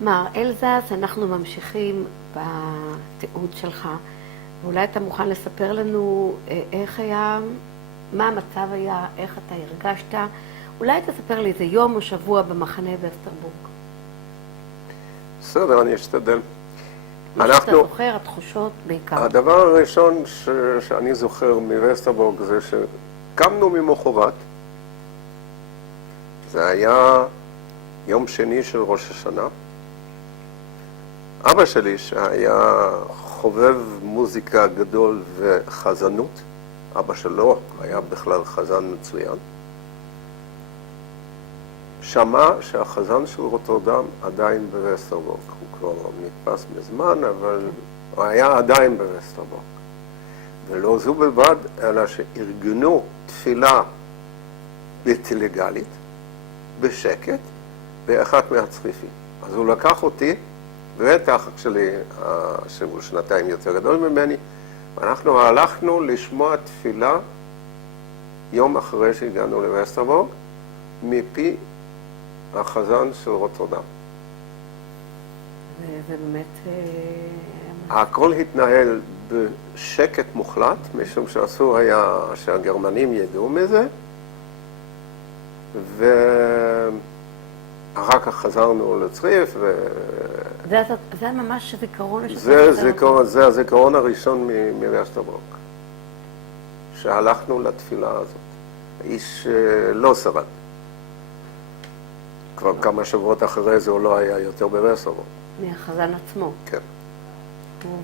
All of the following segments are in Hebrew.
מר אלזס, אנחנו ממשיכים בתיעוד שלך. ואולי אתה מוכן לספר לנו איך היה, מה המצב היה, איך אתה הרגשת. אולי תספר לי איזה יום או שבוע במחנה וסטרבורג. בסדר, אני אשתדל. מה שאתה זוכר, התחושות בעיקר. הדבר הראשון שאני זוכר מווסטרבורג זה שקמנו ממחרת. זה היה יום שני של ראש השנה. אבא שלי, שהיה חובב מוזיקה גדול וחזנות, אבא שלו היה בכלל חזן מצוין, שמע שהחזן של רוטרדם עדיין בווסטרבורג. הוא כבר נתפס מזמן, אבל הוא היה עדיין בווסטרבורג. ולא זו בלבד, אלא שארגנו תפילה בלתי לגלית, בשקט, באחת מהצריפים. אז הוא לקח אותי, ואת האח שלי, שהוא שנתיים יותר גדול ממני, ואנחנו הלכנו לשמוע תפילה יום אחרי שהגענו לווסטרבורג, מפי החזן של רוטרדם. זה באמת... הכל התנהל בשקט מוחלט, משום שאסור היה שהגרמנים ידעו מזה, ואחר כך חזרנו לצריף, זה ממש זיכרון... זה הזיכרון הראשון מווסטרבורג, שהלכנו לתפילה הזאת. האיש לא שרד. כבר כמה שבועות אחרי זה הוא לא היה יותר בווסטרבורג. מהחזן עצמו. כן.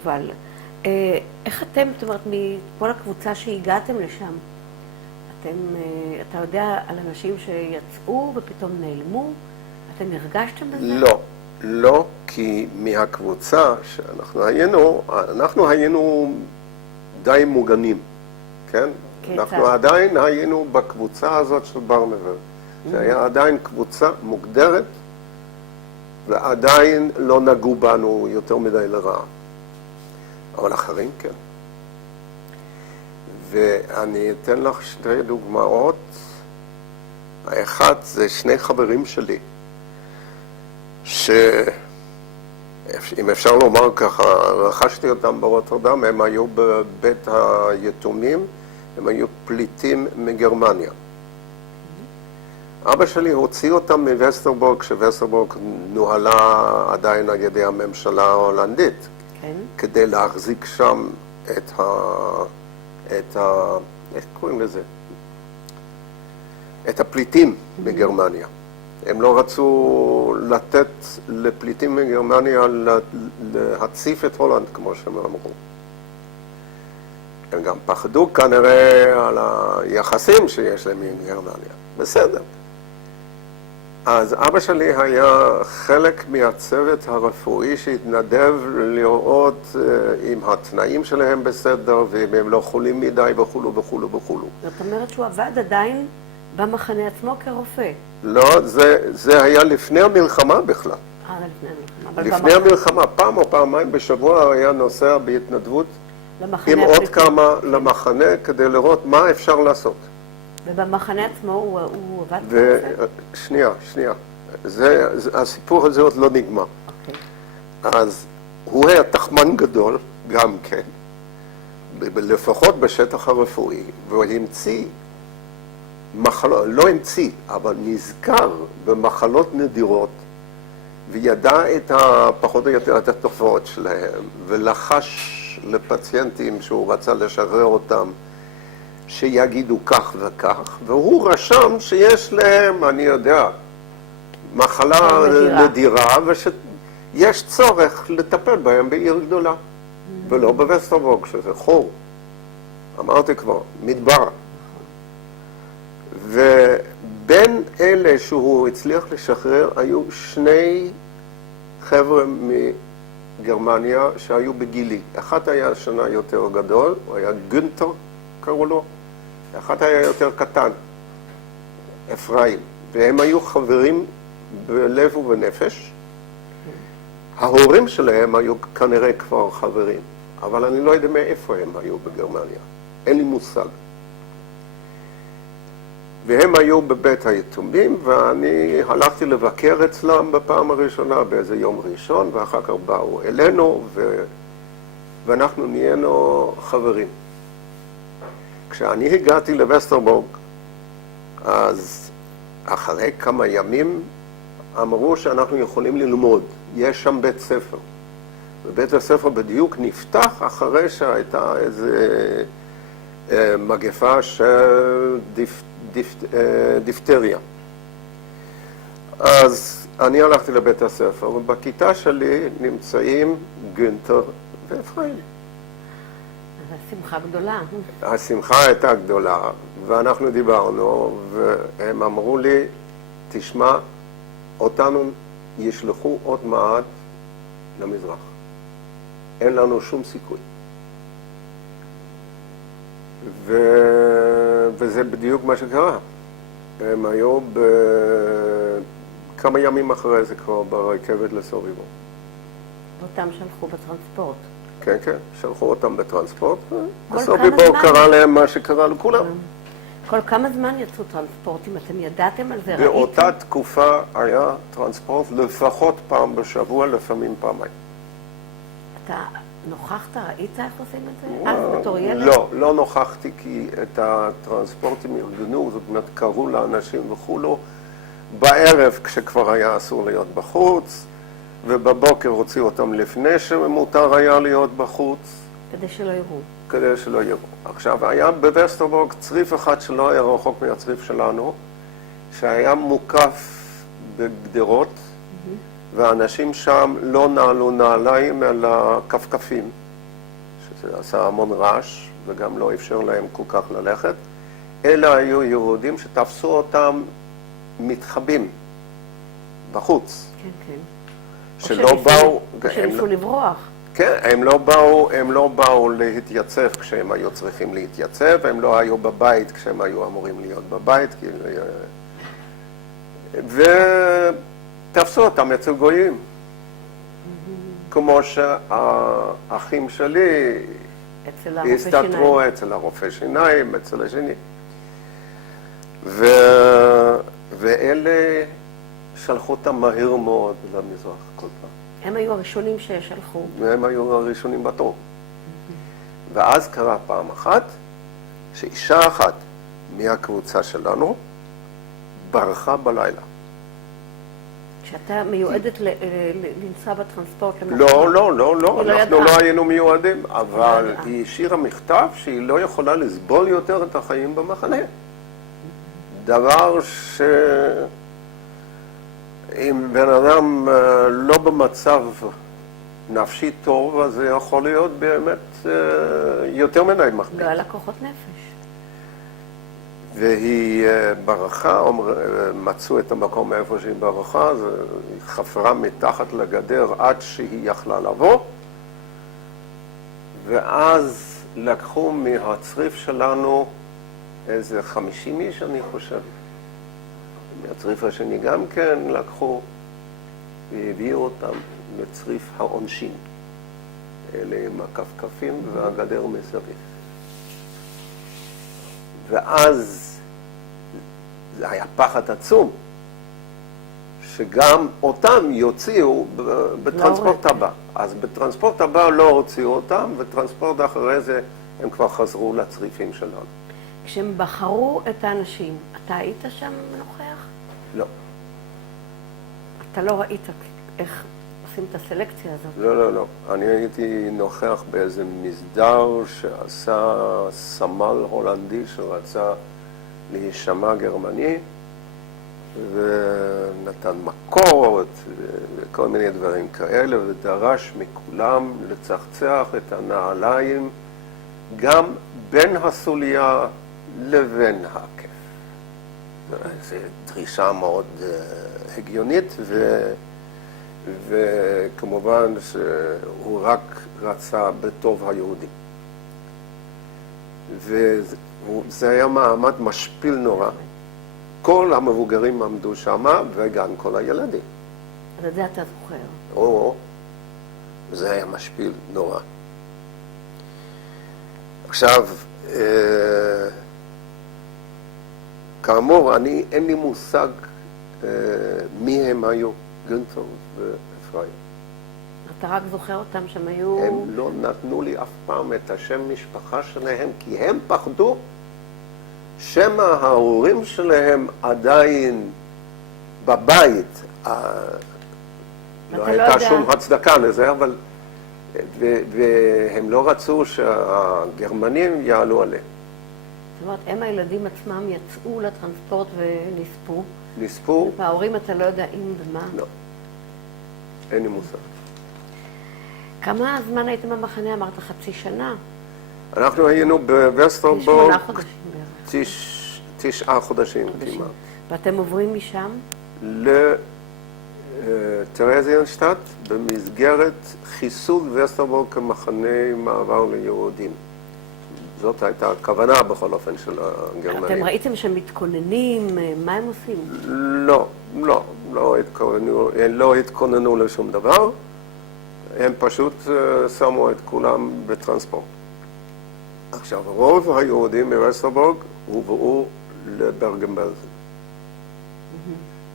אבל איך אתם, זאת אומרת, מכל הקבוצה שהגעתם לשם, אתה יודע על אנשים שיצאו ופתאום נעלמו? אתם הרגשתם בזה? לא, כי מהקבוצה אנחנו היינו די מוגנים, כן? אנחנו עדיין היינו בקבוצה הזאת של ברנבל, שהיה עדיין קבוצה מוגדרת, ועדיין לא נגעו בנו יותר מדי לרעה. אבל אחרים כן. ואני אתן לך שתי דוגמאות. האחת זה שני חברים שלי, שאם אפשר לומר ככה, רכשתי אותם ברוטרדם, הם היו בבית היתומים, הם היו פליטים מגרמניה. אבא שלי הוציא אותם מווסטרבורג, כשווסטרבורג נוהלה עדיין על ידי הממשלה ההולנדית, כן. כדי להחזיק שם איך קוראים לזה? את הפליטים מגרמניה. הם לא רצו לתת לפליטים מגרמניה להציף את הולנד, כמו שהם אמרו. הם גם פחדו כנראה על היחסים שיש להם עם גרמניה. בסדר. אז אבא שלי היה חלק מהצוות הרפואי שהתנדב לראות אם התנאים שלהם בסדר, ואם הם לא חולים מדי וכולו וכולו וכולו. זאת אומרת שהוא עבד עדיין במחנה עצמו כרופא. לא, זה היה לפני המלחמה בכלל. לפני המלחמה. לפני המלחמה, פעם או פעמיים בשבוע היה נוסע בהתנדבות עם עוד כמה למחנה כדי לראות מה אפשר לעשות. ובמחנה עצמו הוא עבד כרופא? שנייה. הסיפור הזה עוד לא נגמר. אז הוא היה תחמן גדול, גם כן, לפחות בשטח הרפואי, והוא המציא מחלות, לא המציא, אבל נזכר במחלות נדירות, וידע פחות או יותר את התופעות שלהם, ולחש לפציינטים שהוא רצה לשחרר אותם, שיגידו כך וכך, והוא רשם שיש להם, אני יודע, מחלה נדירה, ושיש צורך לטפל בהם בעיר גדולה, ולא בווסטרבורג, שזה חור. אמרתי כבר, מדבר. ובין אלה שהוא הצליח לשחרר, היו שני חבר'ה מגרמניה שהיו בגילי. אחד היה שנה יותר גדול, הוא היה גונטר, קראו לו. אחד היה יותר קטן, אפרים, והם היו חברים בלב ובנפש. ההורים שלהם היו כנראה כבר חברים, אבל אני לא יודע מאיפה הם היו בגרמניה. אין לי מושג. והם היו בבית היתומים, ואני הלכתי לבקר אצלם בפעם הראשונה באיזה יום ראשון, ואחר כך באו אלינו, ואנחנו נהיינו חברים. כשאני הגעתי לווסטרבורג, אז אחרי כמה ימים אמרו שאנחנו יכולים ללמוד. יש שם בית ספר. ובית הספר בדיוק נפתח אחרי שהייתה איזה מגפה של דיפתריה. אז אני הלכתי לבית הספר, ובכיתה שלי נמצאים גונטר ואפרים. שמחה גדולה. השמחה הייתה גדולה, ואנחנו דיברנו, והם אמרו לי, תשמע, אותנו ישלחו עוד מעט למזרח. אין לנו שום סיכוי. וזה בדיוק מה שקרה. הם היו כמה ימים אחרי זה כבר ברכבת לסוביבור. אותם שלחו בטרנספורט. כן, כן, שלחו אותם בטרנספורט. סוביבור קרה להם מה שקרה לכולם. כל כמה זמן יצאו טרנספורטים? אתם ידעתם על זה? באותה תקופה היה טרנספורט לפחות פעם בשבוע, לפעמים פעמיים. אתה נוכחת, ראית איך עושים את זה? אז בתור ילד? לא, לא נוכחתי כי את הטרנספורטים ארגנו, זאת אומרת, קראו לאנשים וכולו בערב כשכבר היה אסור להיות בחוץ, ובבוקר הוציאו אותם לפני שמותר היה להיות בחוץ. כדי שלא יראו. כדי שלא יראו. עכשיו, היה בווסטרבורג צריף אחד שלא היה רחוק מהצריף שלנו, שהיה מוקף בגדרות, ואנשים שם לא נעלו נעליים אלא כפכפים, שזה עשה המון רעש, וגם לא אפשר להם כל כך ללכת, אלא היו יהודים שתפסו אותם מתחבאים בחוץ. כן, כן. שלא באו... שניסו לברוח. כן, הם לא באו להתייצב כשהם היו צריכים להתייצב, הם לא היו בבית כשהם היו אמורים להיות בבית, ותפסו אותם אצל גויים. כמו שהאחים שלי הסתתרו אצל הרופא שיניים, אצל השני. ואלה שלחו אותם מהר מאוד למזרח כל פעם. הם היו הראשונים ששלחו. והם היו הראשונים בתור. ואז קרה פעם אחת, שאישה אחת מהקבוצה שלנו ברחה בלילה. כשאתה מיועדת לנסוע בטרנספורט? לא, לא, לא, לא, אנחנו לא היינו מיועדים, אבל היא השאירה מכתב שהיא לא יכולה לסבול יותר את החיים במחנה. דבר ש... אם בן אדם לא במצב נפשי טוב, אז זה יכול להיות באמת יותר מדי מכביד. לא היה לה כוחות נפש. והיא ברחה, מצאו את המקום איפה שהיא ברחה, אז היא חפרה מתחת לגדר עד שהיא יכלה לבוא, ואז לקחו מהצריף שלנו איזה 50 איש, אני חושב. מהצריף השני גם כן לקחו והביאו אותם לצריף העונשין. אלה עם הכפכפים והגדר מסביב. ואז זה היה פחד עצום, שגם אותם יוציאו בטרנספורט הבא. אז בטרנספורט הבא לא הוציאו אותם, וטרנספורט אחרי זה הם כבר חזרו לצריפים שלנו. כשהם בחרו את האנשים, אתה היית שם נוכח? לא. אתה לא ראית איך עושים את הסלקציה הזאת? לא, לא, לא. אני הייתי נוכח באיזה מסדר שעשה סמל הולנדי שרצה להישמע גרמני, ונתן מכות וכל מיני דברים כאלה, ודרש מכולם לצחצח את הנעליים גם בין הסוליה לבין העקב. זו דרישה מאוד הגיונית, וכמובן שהוא רק רצה בטוב היהודי. וזה היה מעמד משפיל נורא. כל המבוגרים עמדו שם, וגם כל הילדים. אז את זה אתה זוכר. או, זה היה משפיל נורא. עכשיו, כאמור, אין לי מושג מי הם היו, גונטר ואפרים. אתה רק זוכר אותם שהם היו... הם לא נתנו לי אף פעם את השם משפחה שלהם, כי הם פחדו שמא ההורים שלהם עדיין בבית. לא הייתה שום הצדקה לזה, אבל... והם לא רצו שהגרמנים יעלו עליהם. זאת אומרת, הם הילדים עצמם יצאו לטרנספורט ונספו. נספו? וההורים אתה לא יודע אם ומה? לא. אין לי מושג. כמה זמן הייתם במחנה? אמרת חצי שנה? אנחנו היינו בווסטרבורג 8 חודשים בערך. 9 חודשים כמעט. ואתם עוברים משם? לטרזיינשטט במסגרת חיסול ווסטרבורג כמחנה מעבר ליהודים. זאת הייתה הכוונה בכל אופן של הגרמנים. אתם ראיתם שהם מתכוננים? מה הם עושים? לא התכוננו לשום דבר. הם פשוט שמו את כולם בטרנספורט. עכשיו, רוב היהודים בווסטרבורג הובאו לברגן-בלזן.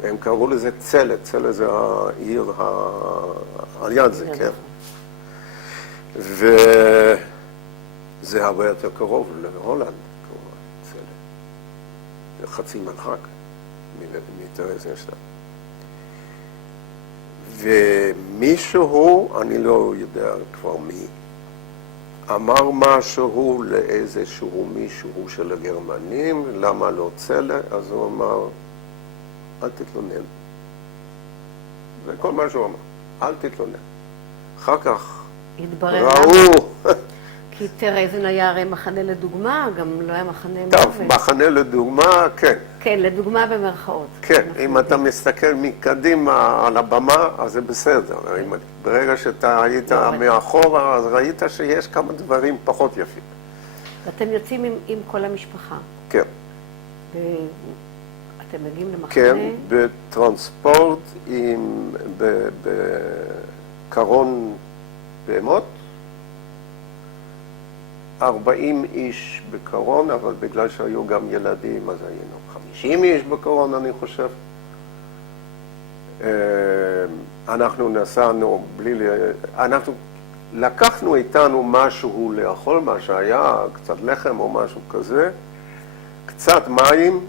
הם קראו לזה צלת, צלת זה העיר על יד זה, כן. וזה הרבה יותר קרוב להולנד, צלת. זה חצי מרחק מטרזיינשטט. ומישהו, אני לא יודע כבר מי, אמר משהו לאיזשהו מישהו של הגרמנים, למה לא צלע? אז הוא אמר, אל תתלונן. זה כל מה שהוא אמר, אל תתלונן. אחר כך ראו... כי טרזין היה הרי מחנה לדוגמה, גם לא היה מחנה מוות. טוב, מחנה לדוגמה, כן. כן, לדוגמה במרכאות. כן, אם אתה מסתכל מקדימה על הבמה, אז זה בסדר. ברגע שאתה היית מאחורה, אז ראית שיש כמה דברים פחות יפים. ואתם יוצאים עם כל המשפחה? כן. אתם מגיעים למחנה? כן, בטרנספורט בקרון בהמות. 40 איש בקרון, אבל בגלל שהיו גם ילדים, אז היינו 50 איש בקרון, אני חושב. אנחנו נסענו אנחנו לקחנו איתנו משהו לאכול, מה שהיה, קצת לחם או משהו כזה, קצת מים,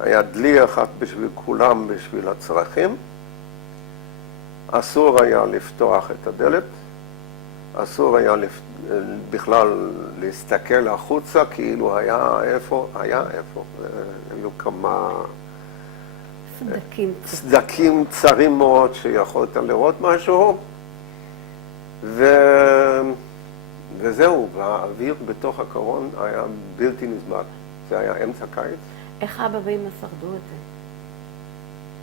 היה דלי אחת בשביל כולם, בשביל הצרכים. אסור היה לפתוח את הדלת, אסור היה בכלל להסתכל החוצה, כאילו היה איפה, היו כמה סדקים צרים מאוד שיכולת לראות משהו, וזהו, והאוויר בתוך הקרון היה בלתי נסבל. זה היה אמצע קיץ. איך אבא ואמא שרדו את זה?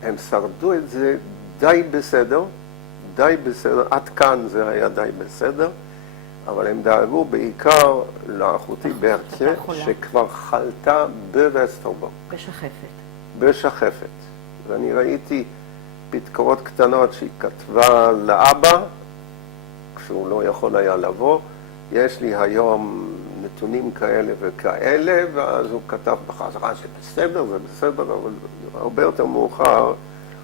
הם שרדו את זה די בסדר, עד כאן זה היה די בסדר, אבל הם דאגו בעיקר לאחותי ברצ'ה, שכבר חלתה בווסטרבורג. בשחפת. ואני ראיתי פתקאות קטנות שהיא כתבה לאבא, כשהוא לא יכול היה לבוא, יש לי היום נתונים כאלה וכאלה, ואז הוא כתב בחזרה שבסדר, זה בסדר, אבל הרבה יותר מאוחר,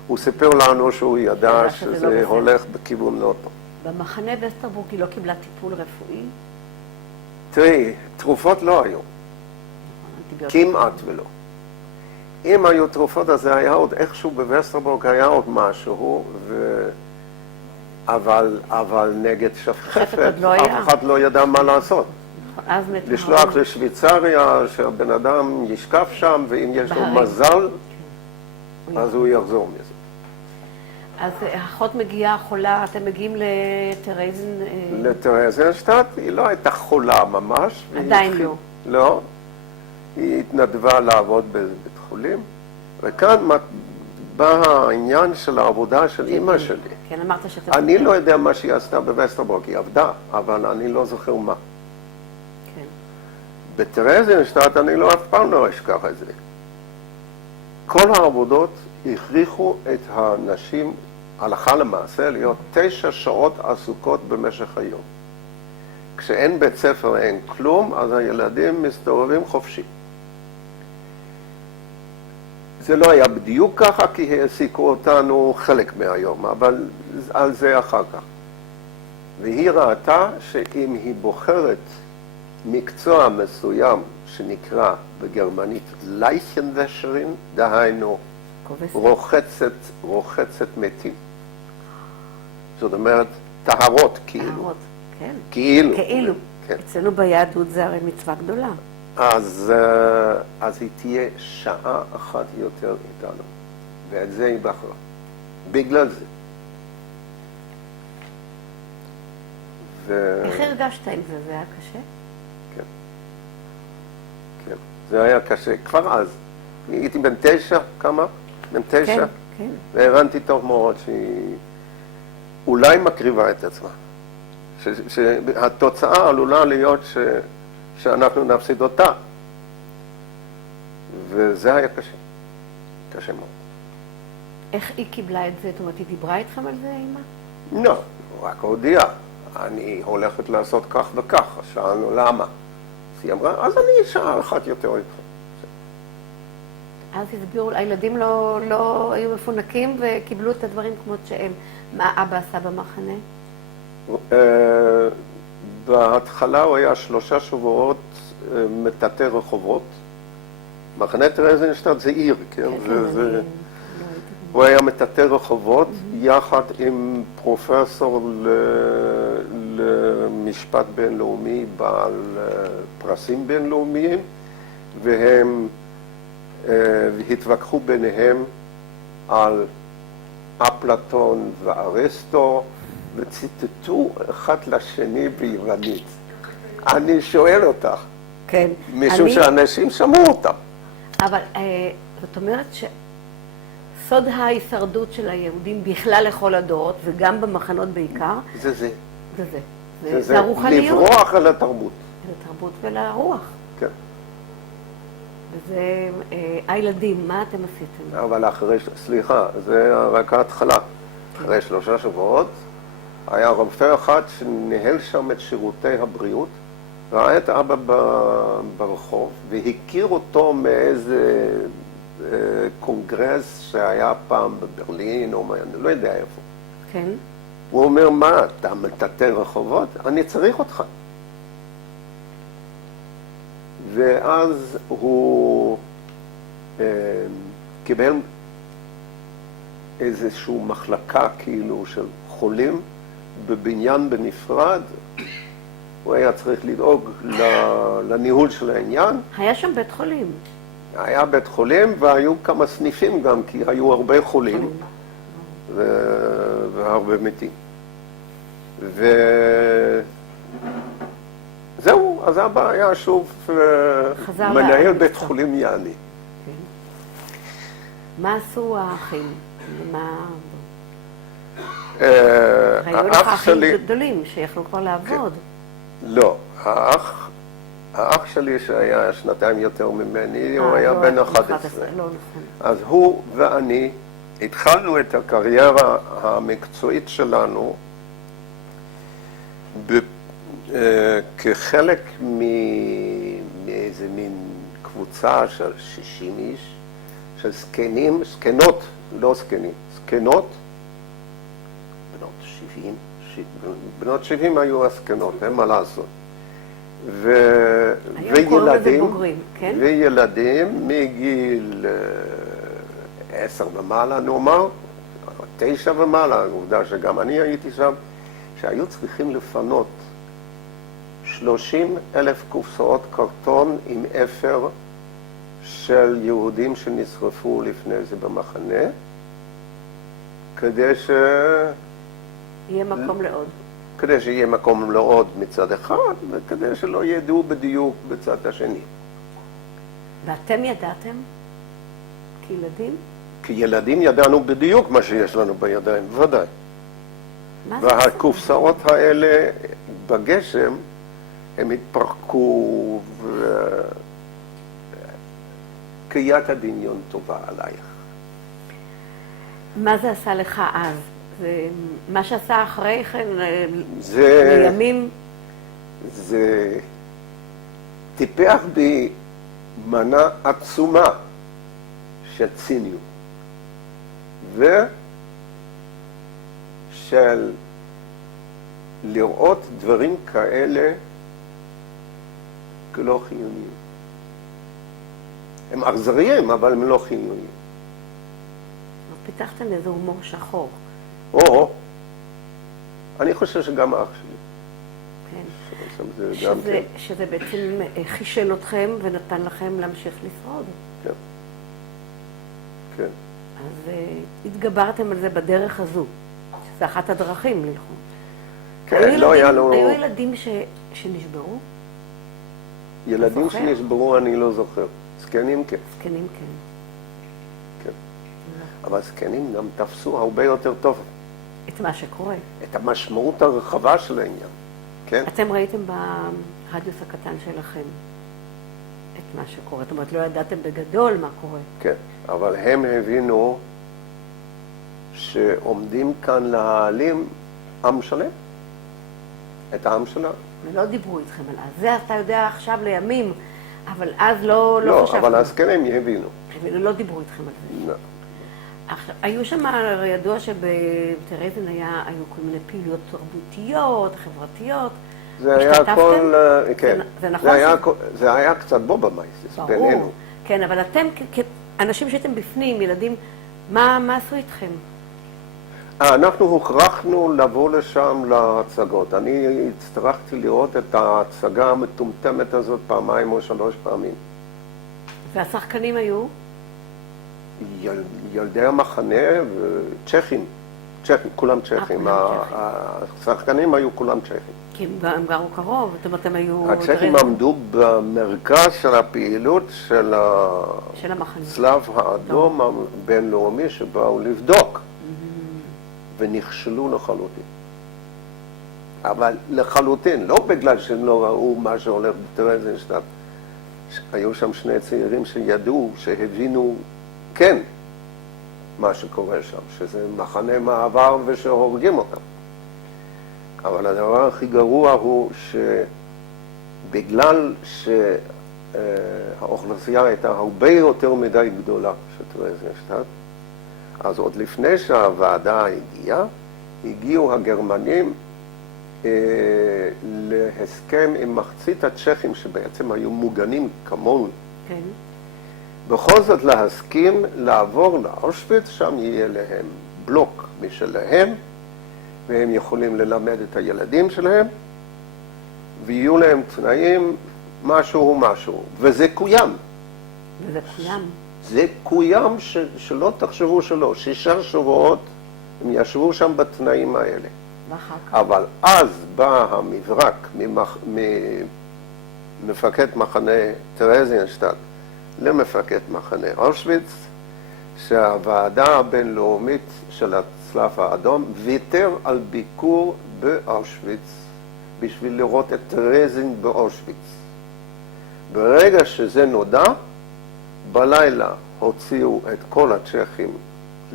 הוא סיפר לנו שהוא ידע שזה הולך בכיוון לא טוב. במחנה ווסטרבורג היא לא קיבלה טיפול רפואי? תראי, תרופות לא היו. כמעט ולא. אם היו תרופות, אז זה היה עוד איכשהו בווסטרבורג, היה עוד משהו, אבל נגד שחפת, אף אחד לא ידע מה לעשות. לשלוח לשוויצריה, שהבן אדם ישקף שם, ואם יש לו מזל, אז הוא יחזור מזה. אז האחות מגיעה חולה, אתם מגיעים לטרזין... לטרזיינשטט, היא לא הייתה חולה ממש. עדיין לא. לא. היא התנדבה לעבוד בבית חולים, וכאן בא העניין של העבודה של אמא שלי. כן, אמרת שאתה... אני לא יודע מה שהיא עשתה בווסטרבורג, היא עבדה, אבל אני לא זוכר מה. כן. בטרזיינשטט אני אף פעם לא אשכח את זה. כל העבודות הכריחו את האנשים, הלכה למעשה, להיות 9 שעות עסוקות במשך היום. כשאין בית ספר, אין כלום, אז הילדים מסתובבים חופשי. זה לא היה בדיוק ככה, כי העסיקו אותנו חלק מהיום, אבל על זה אחר כך. והיא ראתה שאם היא בוחרת מקצוע מסוים שנקרא בגרמנית לייכנוושרין, דהיינו רוחצת מתים. זאת אומרת, טהרות כאילו. טהרות, כן. כאילו. כאילו. כן. אצלנו ביהדות זה הרי מצווה גדולה. אז היא תהיה שעה אחת יותר איתנו, ואת זה היא בחרה. בגלל זה. איך הרגשת עם זה? זה היה קשה? כן. כן. זה היה קשה. כבר אז. הייתי בן 9, כמה? בן 9. כן, כן. והבנתי טוב מאוד שהיא אולי מקריבה את עצמה. שהתוצאה עלולה להיות שאנחנו נפסיד אותה. וזה היה קשה. קשה מאוד. איך היא קיבלה את זה? זאת אומרת, היא דיברה איתכם על זה, אמא? לא, רק הודיעה. אני הולכת לעשות כך וכך. שאלנו למה. אז היא אמרה, אז אני שעה אחת יותר איתך. אז הסבירו, הילדים לא היו מפונקים וקיבלו את הדברים כמות שהם. מה אבא עשה במחנה? בהתחלה הוא היה 3 שבועות מטאטא רחובות. מחנה טרזינשטט זה עיר, כן? הוא היה מטאטא רחובות יחד עם פרופסור למשפט בינלאומי בעל פרסים בינלאומיים, והם התווכחו ביניהם על אפלטון ואריסטו, וציטטו אחד לשני ביוונית. אני שואל אותך, כן. משום שאנשים שמעו אותם. אבל זאת אומרת שסוד ההישרדות של היהודים בכלל לכל הדורות, וגם במחנות בעיקר, זה. זה הרוחניות. לברוח על התרבות. לתרבות ולרוח. כן. וזה הילדים, מה אתם עשיתם? אבל סליחה, זה רק ההתחלה. אחרי 3 שבועות, היה רופא אחד שניהל שם את שירותי הבריאות, ראה את אבא ברחוב, והכיר אותו מאיזה קונגרס שהיה פעם בברלין, או אני לא יודע איפה. כן. הוא אומר, מה, אתה מטאטא רחובות? אני צריך אותך. ואז הוא קיבל איזושהי מחלקה כאילו של חולים בבניין בנפרד. הוא היה צריך לדאוג לניהול של העניין. היה שם בית חולים. היה בית חולים והיו כמה סניפים גם, כי היו הרבה חולים והרבה מתים. וזהו, אז אבא היה שוב מנהל בית חולים יעני. מה עשו האחים? היו לך האח אחים שלי... גדולים שיכלו כבר לעבוד. לא, האח שלי שהיה 2 יותר ממני, הוא היה בן 11. לא, נכון. אז הוא ואני התחלנו את הקריירה המקצועית שלנו כחלק מאיזה מין קבוצה של 60 איש, של זקנות, לא זקנים, זקנות, בנות 70 היו הזקנות, אין מה לעשות. וילדים מגיל 10 ומעלה, נאמר, 9 ומעלה, עובדה שגם אני הייתי שם, שהיו צריכים לפנות 30,000 קופסאות קרטון עם אפר של יהודים שנשרפו לפני זה במחנה, כדי יהיה מקום לעוד. כדי שיהיה מקום לעוד מצד אחד, וכדי שלא ידעו בדיוק בצד השני. ואתם ידעתם? כילדים? כילדים ידענו בדיוק מה שיש לנו בידיים, בוודאי. והקופסאות האלה בגשם, הם התפרקו, קריאת הדמיון טובה עלייך. מה זה עשה לך אז? מה שעשה אחרי כן, לימים? זה טיפח בי מנה עצומה של ציניות ושל לראות דברים כאלה כלא חיוניים. הם אכזריים, אבל הם לא חיוניים. פיתחתם איזה הומור שחור. אני חושב שגם אח שלי. כן. שזה בעצם חישל אתכם ונתן לכם להמשיך לשרוד. כן. כן. אז התגברתם על זה בדרך הזו. שזה אחת הדרכים ללחום. כן, לא היה לו... היו ילדים שנשברו? ילדים שנשברו אני לא זוכר. זקנים כן. זקנים כן. כן. אבל זקנים גם תפסו הרבה יותר טוב. את מה שקורה. את המשמעות הרחבה של העניין. כן? אתם ראיתם ברדיוס הקטן שלכם את מה שקורה. זאת אומרת, לא ידעתם בגדול מה קורה. כן, אבל הם הבינו שעומדים כאן להעלים עם שלם. את העם שלנו. ולא דיברו איתכם על אז. זה אתה יודע עכשיו לימים, אבל אז לא חשבתם. לא, אבל אז כן הם הבינו. לא דיברו איתכם על זה. לא. עכשיו, היו שם, ידוע שבטרזין היו כל מיני פעילויות תרבותיות, חברתיות. זה היה הכל, כן. זה נכון? זה היה קצת בובמייסס בינינו. כן, אבל אתם, כאנשים שהייתם בפנים, ילדים, מה עשו איתכם? אנחנו הוכרחנו לבוא לשם להצגות. אני הצטרכתי לראות את ההצגה המטומטמת הזאת 2 או 3 פעמים. והשחקנים היו? ילדי המחנה וצ'כים. כולם צ'כים. השחקנים היו כולם צ'כים. כי הם גרו קרוב, זאת אומרת, הם היו... הצ'כים עמדו במרכז של הפעילות של הצלב האדום הבינלאומי שבאו לבדוק. ונכשלו לחלוטין. אבל לחלוטין, לא בגלל שהם לא ראו מה שהולך בטרזינשטט. היו שם 2 צעירים שידעו, שהבינו, כן, מה שקורה שם, שזה מחנה מעבר ושהורגים אותם. אבל הדבר הכי גרוע הוא שבגלל שהאוכלוסייה הייתה הרבה יותר מדי גדולה של טרזינשטט, אז עוד לפני שהוועדה הגיעו הגרמנים להסכם עם מחצית הצ'כים שבעצם היו מוגנים כמונו. כן. בכל זאת להסכים לעבור לאושוויץ, שם יהיה להם בלוק משלהם, והם יכולים ללמד את הילדים שלהם, ויהיו להם תנאים משהו, וזה קוים. וזה קוים. זה קוים שלא תחשבו שלא. 6 שבועות הם ישבו שם בתנאים האלה. אבל אז בא המברק ממפקד מחנה טרזינשטט למפקד מחנה אושוויץ, שהוועדה הבינלאומית של הצלב האדום ויתר על ביקור באושוויץ בשביל לראות את טרזין באושוויץ. ברגע שזה נודע, בלילה הוציאו את כל הצ'כים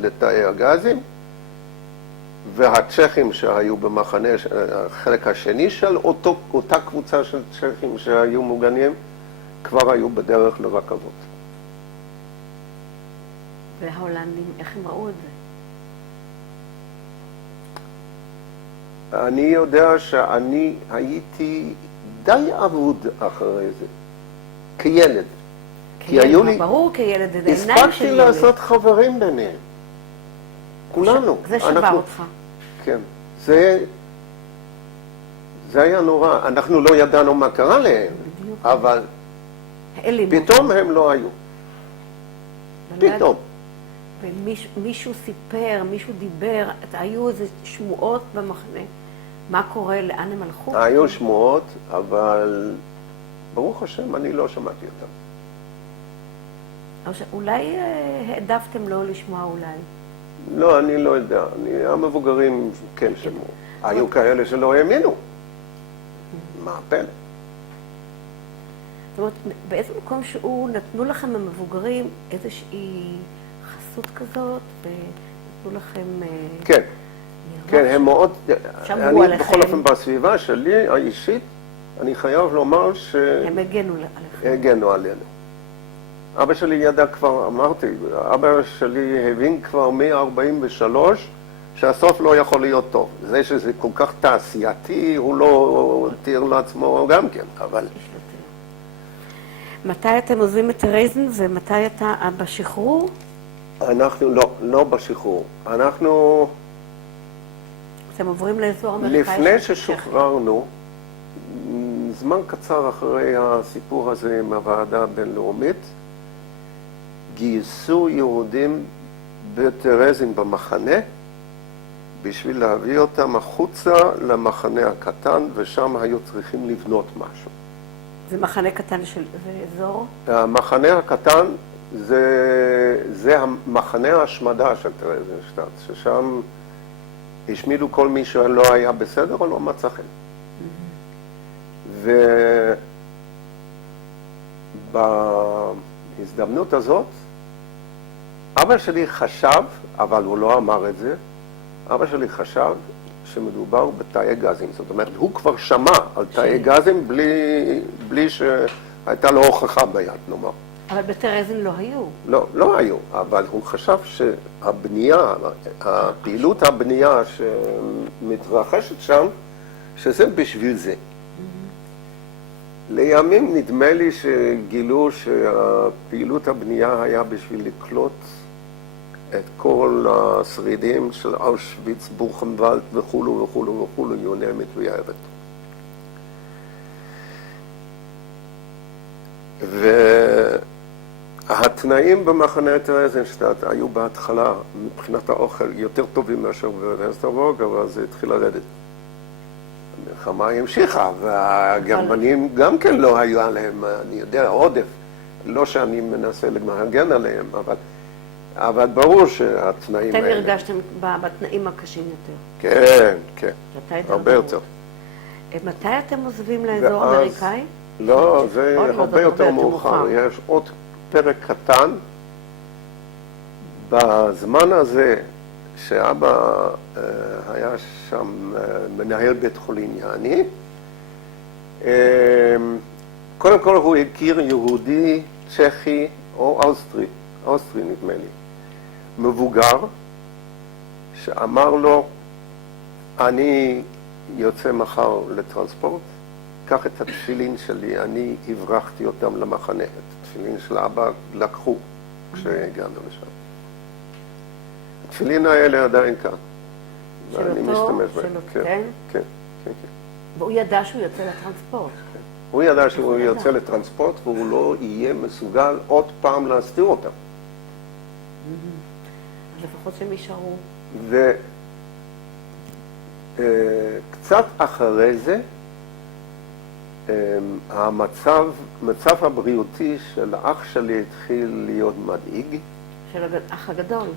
לתאי הגזים, והצ'כים שהיו במחנה, החלק השני של אותה קבוצה של צ'כים שהיו מוגנים, כבר היו בדרך לרכבות. וההולנדים, איך הם ראו את זה? אני יודע שאני הייתי די אבוד אחרי זה, כילד. כי היו לי... ברור כילד, זה עיניים של ילד. הספקתי לעשות חברים ביניהם. כולנו. זה שבר אותך. כן. זה היה נורא. אנחנו לא ידענו מה קרה להם, אבל פתאום הם לא היו. פתאום. ומישהו סיפר, מישהו דיבר, היו איזה שמועות במחנה. מה קורה, לאן הם הלכו? היו שמועות, אבל ברוך השם אני לא שמעתי אותם. אולי העדפתם לא לשמוע אולי? לא, אני לא יודע. המבוגרים כן שמעו. היו כאלה שלא האמינו. מה הפלא? זאת אומרת, באיזה מקום שהוא נתנו לכם המבוגרים איזושהי חסות כזאת, ונתנו לכם... כן. כן, הם מאוד... שמרו עליכם. בכל אופן בסביבה שלי, האישית, אני חייב לומר ש... הם הגנו עליכם. הגנו עלינו. אבא שלי ידע כבר, אמרתי, אבא שלי הבין כבר מ-43 שהסוף לא יכול להיות טוב. זה שזה כל כך תעשייתי, הוא לא תיאר לעצמו גם כן, אבל... מתי אתם עוזבים את טרזין ומתי אתה בשחרור? אנחנו לא בשחרור. אנחנו... אתם עוברים לאזור אמריקאי? לפני ששוחררנו, זמן קצר אחרי הסיפור הזה עם הוועדה הבינלאומית, גייסו יהודים בטרזין במחנה, בשביל להביא אותם החוצה למחנה הקטן, ושם היו צריכים לבנות משהו. זה מחנה קטן של אזור? המחנה הקטן זה מחנה ההשמדה של טרזינשטט, ששם השמידו כל מי שלא היה בסדר או לא מצא חן. ובהזדמנות הזאת, אבא שלי חשב, אבל הוא לא אמר את זה, אבא שלי חשב שמדובר בתאי גזים. זאת אומרת, הוא כבר שמע על תאי גזים בלי שהייתה לו הוכחה ביד, נאמר. אבל בטרזין לא היו. לא היו, אבל הוא חשב שהבנייה, הפעילות הבנייה שמתרחשת שם, שזה בשביל זה. לימים נדמה לי שגילו שהפעילות הבנייה היה בשביל לקלוט את כל השרידים של אושוויץ, בוכנוולד וכולו וכולו וכולו, you name it, we have it. והתנאים במחנה טרזינשטט היו בהתחלה, מבחינת האוכל, יותר טובים מאשר בווסטרבורג, אבל זה התחיל לרדת. המלחמה המשיכה, והגרמנים גם כן לא היו עליהם, אני יודע, עודף. לא שאני מנסה להגן עליהם, אבל ברור שהתנאים אתם האלה... הרגשתם בתנאים הקשים יותר. כן, כן, הרבה יותר. מתי אתם עוזבים לאזור האמריקאי? לא, זה הרבה יותר מאוחר. יש עוד פרק קטן. בזמן הזה שאבא היה שם מנהל בית חולים יעני, קודם כל הוא הכיר יהודי, צ'כי או אוסטרי נדמה לי, מבוגר, שאמר לו, אני יוצא מחר לטרנספורט, קח את התפילין שלי, אני הברחתי אותם למחנה. את התפילין של אבא לקחו כשהגענו לשם. התפילין האלה עדיין כאן. של אותו? כן? כן. והוא ידע שהוא יוצא לטרנספורט. הוא ידע שהוא יוצא לטרנספורט והוא לא יהיה מסוגל עוד פעם להסתיר אותם. אז לפחות שהם יישארו. וקצת אחרי זה, המצב הבריאותי של אח שלי התחיל להיות מדאיג. של האח הגדול?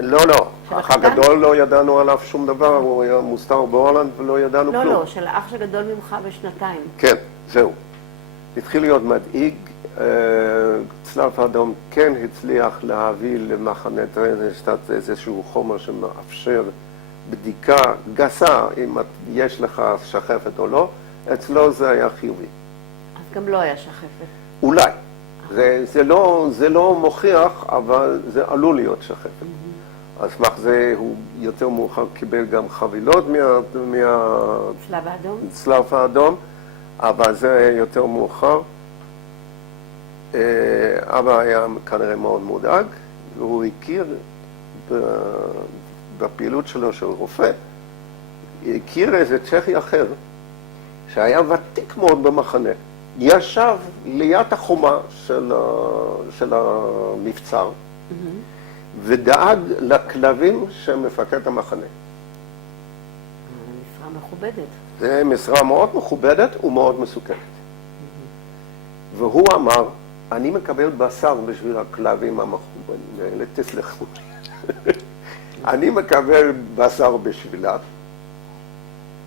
לא. האח הגדול לא ידענו עליו שום דבר, הוא היה מוסתר בהולנד ולא ידענו כלום. לא, של האח הגדול ממך בשנתיים. כן, זהו. התחיל להיות מדאיג. צלב האדום כן הצליח להביא למחנה טרזינשטט איזשהו חומר שמאפשר בדיקה גסה אם יש לך שחפת או לא. אצלו זה היה חיובי. אז גם לא היה שחפת. אולי. זה לא מוכיח, אבל זה עלול להיות שחפת. על סמך זה הוא יותר מאוחר קיבל גם חבילות צלב האדום, אבל זה היה יותר מאוחר. אבא היה כנראה מאוד מודאג, והוא הכיר בפעילות שלו של רופא, הכיר איזה צ'כי אחר, שהיה ותיק מאוד במחנה. ישב ליד החומה של המבצר, ודאג לכלבים של מפקד המחנה. משרה מכובדת. זה משרה מאוד מכובדת ומאוד מסוכנת. והוא אמר, אני מקבל בשר בשביל הכלבים המכובדים האלה, תסלחו. אני מקבל בשר בשבילה.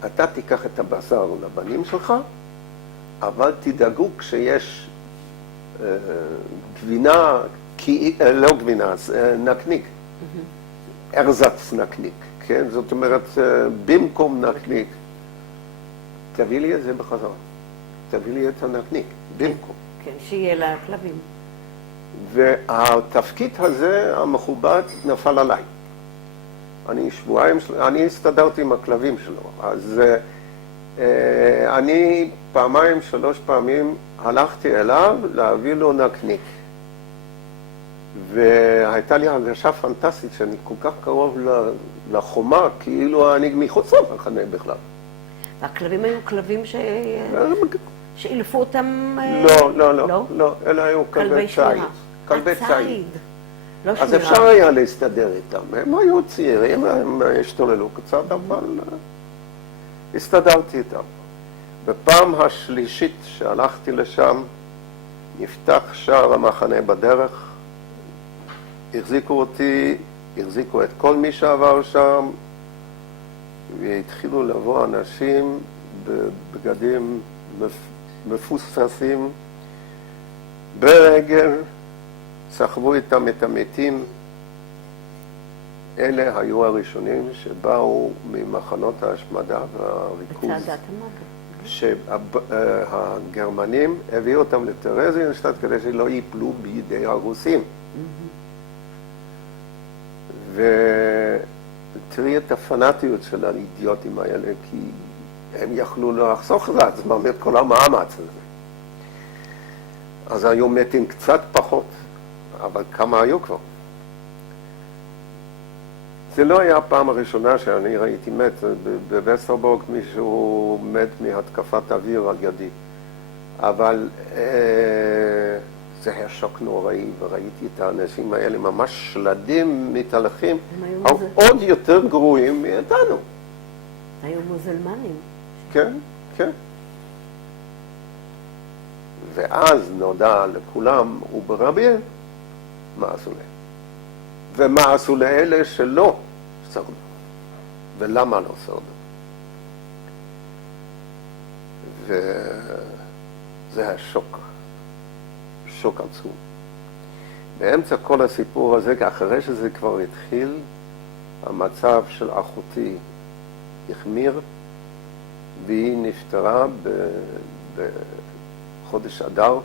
אתה תיקח את הבשר לבנים שלך, אבל תדאגו כשיש גבינה, לא גבינה, נקניק, ארזץ נקניק, כן? זאת אומרת, במקום נקניק, תביא לי את זה בחזרה. תביא לי את הנקניק, במקום. כן, שיהיה לכלבים. והתפקיד הזה, המכובד, נפל עליי. אני הסתדרתי עם הכלבים שלו, אז אני פעמיים, 3 פעמים הלכתי אליו להביא לו נקניק. והייתה לי הרגשה פנטסטית שאני כל כך קרוב לחומה, כאילו אני מחוץ למחנה בכלל. והכלבים היו כלבים שאילפו אותם? לא, אלה היו כלבי ציד. כלבי ציד. לא שמירה. אז אפשר היה להסתדר איתם. הם היו צעירים, הם השתוללו קצת, אבל הסתדרתי איתם. בפעם השלישית שהלכתי לשם, נפתח שער המחנה בדרך, החזיקו אותי, החזיקו את כל מי שעבר שם, והתחילו לבוא אנשים בבגדים מפוספסים, ברגל, סחבו איתם את המתים. אלה היו הראשונים שבאו ממחנות ההשמדה והריכוז. בצעדת המוות. שהגרמנים הביאו אותם לטרזיינשטט כדי שלא ייפלו בידי הרוסים. ותראי את הפנאטיות של האידיוטים האלה, כי הם יכלו לחסוך לעצמם את כל המאמץ הזה. אז היו מתים קצת פחות, אבל כמה היו כבר? זה לא היה הפעם הראשונה שאני ראיתי מת. בווסטרבורג מישהו מת מהתקפת אוויר על ידי. אבל זה היה שוק נוראי, וראיתי את האנשים האלה ממש שלדים, מתהלכים, עוד יותר גרועים מאיתנו. היו מוזלמנים. כן, כן. ואז נודע לכולם וברבים מה עשו להם. ומה עשו לאלה שלא שרדו. ולמה לא שרדו. וזה השוק. שוק עצום. באמצע כל הסיפור הזה, אחרי שזה כבר התחיל, המצב של אחותי החמיר, והיא נפטרה בחודש אדר.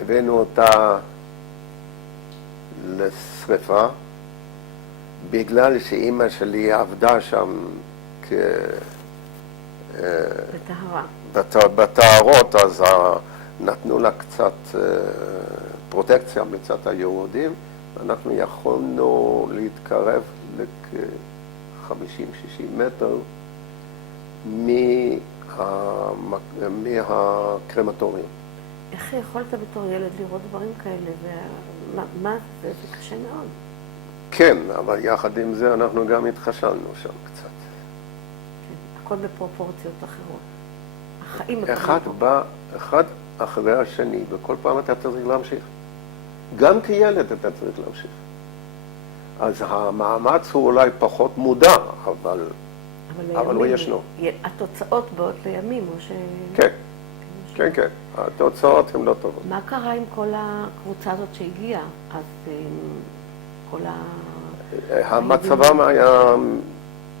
הבאנו אותה לשריפה, בגלל שאימא שלי עבדה שם בטהרות, אז נתנו לה קצת פרוטקציה מצד היהודים, ואנחנו יכולנו להתקרב לכ-50-60 מטר מהקרמטוריום. איך יכולת בתור ילד לראות דברים כאלה? ומה זה? זה קשה מאוד. כן, אבל יחד עם זה אנחנו גם התחשלנו שם קצת. כן, הכל בפרופורציות אחרות. החיים אחד אחרי השני, וכל פעם אתה צריך להמשיך. גם כילד אתה צריך להמשיך. אז המאמץ הוא אולי פחות מודע, אבל הוא ישנו. התוצאות באות לימים, או ש... כן. כן, כן. התוצאות הן לא טובות. מה קרה עם כל הקבוצה הזאת שהגיעה? אז כל המצבם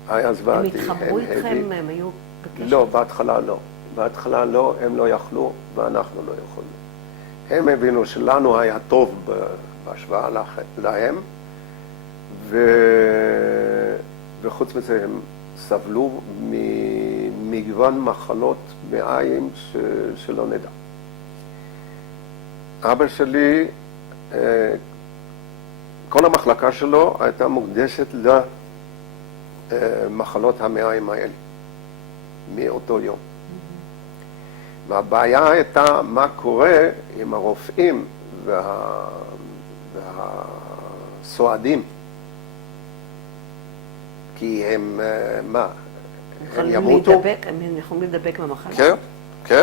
היה זוועתי. הם התחברו איתכם? הם היו בקשר? לא, בהתחלה לא. בהתחלה לא, הם לא יכלו ואנחנו לא יכולנו. הם הבינו שלנו היה טוב בהשוואה להם, וחוץ מזה הם סבלו ממגוון מחלות מעיים שלא נדע. אבא שלי, כל המחלקה שלו הייתה מוקדשת למחלות המעיים האלה, מאותו יום. והבעיה הייתה מה קורה עם הרופאים והסועדים. כי הם, מה? הם ימותו? הם יכולים להידבק במחלה. כן, כן.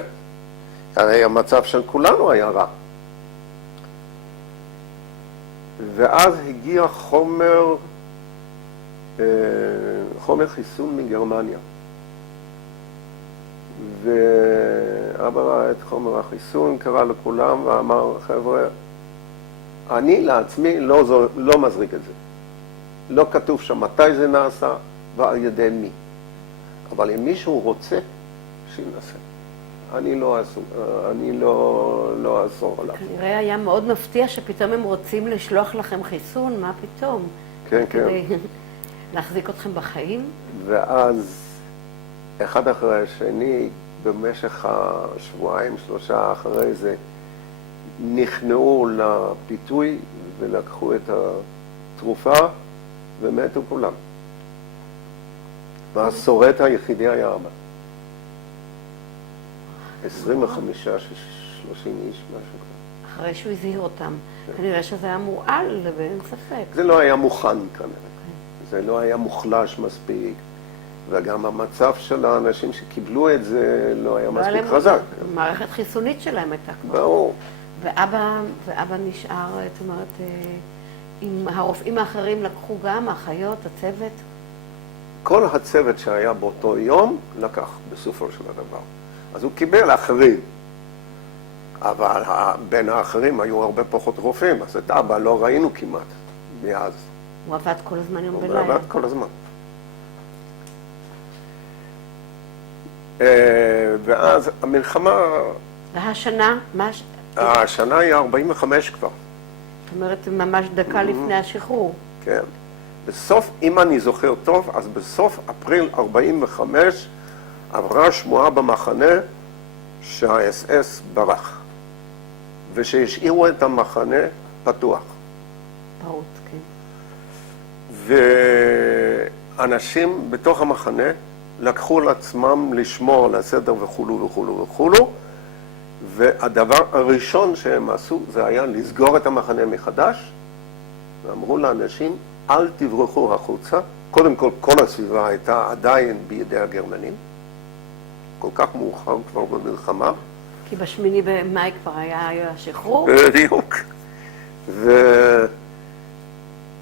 הרי המצב של כולנו היה רע. ואז הגיע חומר חיסון מגרמניה. ואבא ראה את חומר החיסון, קרא לכולם ואמר, חבר'ה, אני לעצמי לא מזריק את זה. לא כתוב שם מתי זה נעשה ועל ידי מי. אבל אם מישהו רוצה, שינסה. אני לא אסור עליו. כנראה היה מאוד מפתיע שפתאום הם רוצים לשלוח לכם חיסון, מה פתאום? כן, כן. כדי להחזיק אתכם בחיים? ואז אחד אחרי השני, במשך השבועיים, שלושה אחרי זה, נכנעו לפיתוי ולקחו את התרופה ומתו כולם. והשורד היחידי היה אבא. 25, 30 איש, משהו כזה. אחרי שהוא הזהיר אותם. כנראה שזה היה מועל, ואין ספק. זה לא היה מוכן כנראה. זה לא היה מוחלש מספיק. וגם המצב של האנשים שקיבלו את זה לא היה מספיק חזק. המערכת חיסונית שלהם הייתה כבר. ברור. ואבא נשאר, זאת אומרת, עם הרופאים האחרים לקחו גם, האחיות, הצוות? כל הצוות שהיה באותו יום לקח בסופו של הדבר. אז הוא קיבל אחרים. אבל בין האחרים היו הרבה פחות רופאים, אז את אבא לא ראינו כמעט מאז. הוא עבד כל הזמן יום בלילה. הוא עבד כל הזמן. ואז המלחמה... והשנה? השנה היא 45 כבר. זאת אומרת, ממש דקה לפני השחרור. כן. בסוף, אם אני זוכר טוב, אז בסוף אפריל 45 עברה שמועה במחנה שה-SS ברח. ושהשאירו את המחנה פתוח. פרוץ, כן. ואנשים בתוך המחנה לקחו לעצמם לשמור על הסדר וכולו וכולו וכולו, והדבר הראשון שהם עשו זה היה לסגור את המחנה מחדש, ואמרו לאנשים, אל תברחו החוצה. קודם כל הסביבה הייתה עדיין בידי הגרמנים, כל כך מאוחר כבר במלחמה. כי בשמיני במאי כבר היה השחרור. בדיוק.